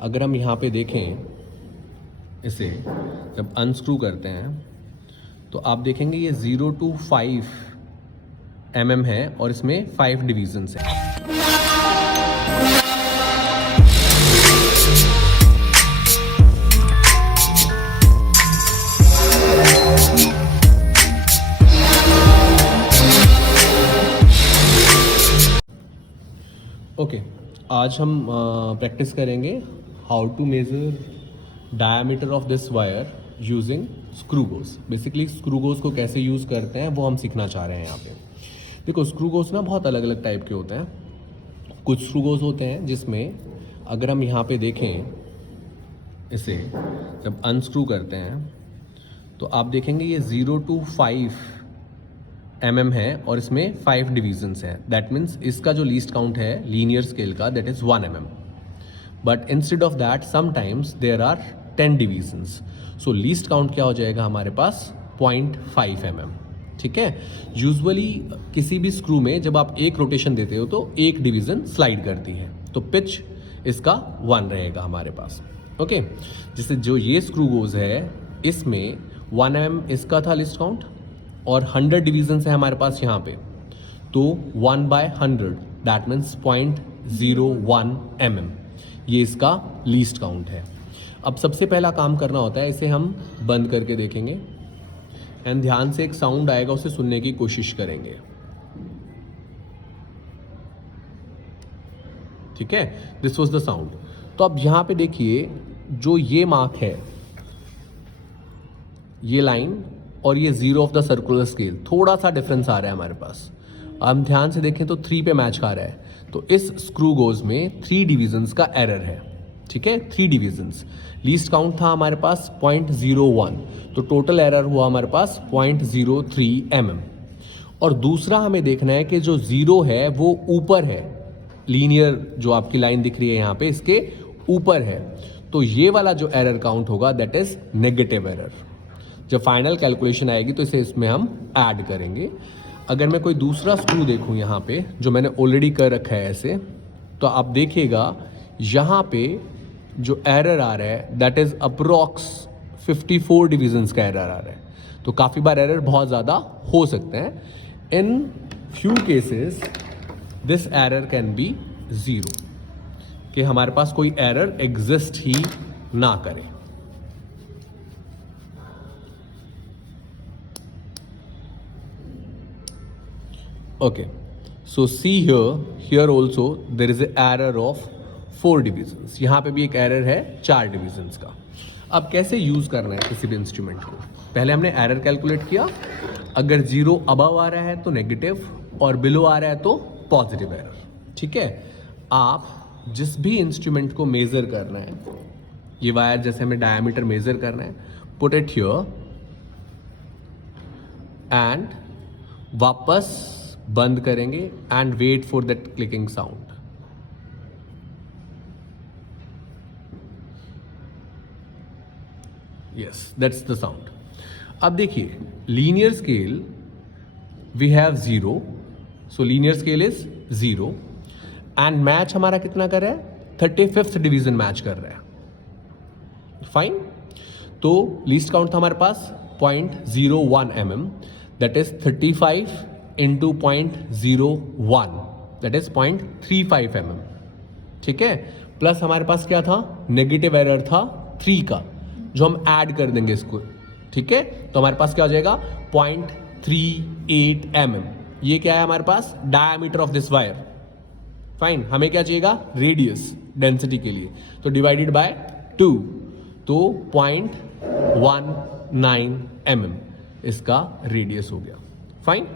अगर हम यहाँ पे देखें इसे जब अनस्क्रू करते हैं तो आप देखेंगे ये 0 to 5 mm है और इसमें 5 डिवीजन्स हैं। ओके, आज हम प्रैक्टिस करेंगे how to measure diameter of this wire using screw gauge. Basically screw gauge को कैसे यूज़ करते हैं वो हम सीखना चाह रहे हैं यहाँ पे। देखो, स्क्रू गोज ना बहुत अलग अलग टाइप के होते हैं। कुछ स्क्रू गोज होते हैं जिसमें अगर हम यहाँ पे देखें इसे जब अनस्क्रू करते हैं तो आप देखेंगे ये 0 to 5 mm है और इसमें 5 डिवीजन्स हैं। दैट मीन्स इसका जो लीस्ट काउंट है लीनियर स्केल का that is 1 mm, but instead of that sometimes there are 10 divisions. So least count क्या हो जाएगा हमारे पास 0.5 mm। ठीक है, यूजुअली किसी भी स्क्रू में जब आप एक रोटेशन देते हो तो एक डिवीजन स्लाइड करती है, तो पिच इसका 1 रहेगा हमारे पास। ओके, जैसे जो ये स्क्रू गोज है इसमें 1 mm इसका था लिस्ट काउंट और 100 डिवीजन्स है हमारे पास यहाँ पे, तो 1/100 दैट मीन्स 0.01 mm ये इसका लीस्ट काउंट है। अब सबसे पहला काम करना होता है, इसे हम बंद करके देखेंगे एंड ध्यान से एक साउंड आएगा उसे सुनने की कोशिश करेंगे। ठीक है, दिस वाज द साउंड। तो अब यहां पे देखिए जो ये मार्क है, ये लाइन और ये 0 ऑफ द सर्कुलर स्केल, थोड़ा सा डिफरेंस आ रहा है हमारे पास। हम ध्यान से देखें तो 3 पे मैच आ रहा है, तो इस स्क्रू गोज में 3 डिवीजन्स का एरर है। ठीक है, 3 डिवीजन्स। लीस्ट काउंट था हमारे पास 0.01, तो टोटल एरर हुआ हमारे पास 0.03 mm। और दूसरा हमें देखना है कि जो 0 है वो ऊपर है, लीनियर जो आपकी लाइन दिख रही है यहाँ पे इसके ऊपर है, तो ये वाला जो एरर काउंट होगा दैट इज नेगेटिव एरर। जब फाइनल कैलकुलेशन आएगी तो इसे इसमें हम ऐड करेंगे। अगर मैं कोई दूसरा स्क्रू देखूं यहाँ पे जो मैंने ऑलरेडी कर रखा है ऐसे, तो आप देखिएगा यहाँ पे जो एरर आ रहा है दैट इज अप्रॉक्स 54 डिवीजन्स का एरर आ रहा है। तो काफ़ी बार एरर बहुत ज़्यादा हो सकते हैं। In few cases this error can be 0, कि हमारे पास कोई एरर एग्जिस्ट ही ना करे। Okay, so see here also there is an error of 4 divisions। यहाँ पे भी एक एरर है 4 डिविजन्स का। अब कैसे यूज़ करना है किसी भी इंस्ट्रूमेंट को, पहले हमने एरर कैलकुलेट किया। अगर 0 अबव आ रहा है तो नेगेटिव और बिलो आ रहा है तो पॉजिटिव एरर। ठीक है, आप जिस भी इंस्ट्रूमेंट को मेज़र करना है, ये वायर जैसे हमें डायमीटर मेज़र करना है, पुट इट हियर एंड वापस बंद करेंगे and wait for that clicking sound. Yes, that's the sound. अब देखिए linear scale we have 0, so linear scale is 0 and match हमारा कितना कर रहा है, 35th डिवीजन मैच कर रहा है। फाइन, तो लीस्ट काउंट था हमारे पास 0.01 mm, that is 35 into 0.01 that is 0.35 mm। ठीक है, प्लस हमारे पास क्या था, नेगेटिव एरर था 3 का, जो हम ऐड कर देंगे इसको। ठीक है, तो हमारे पास क्या हो जाएगा 0.38 mm। ये क्या है हमारे पास, diameter of this wire. Fine, हमें क्या चाहिएगा, रेडियस डेंसिटी के लिए, तो डिवाइडेड बाय 2, तो 0.19 mm इसका रेडियस हो गया। फाइन।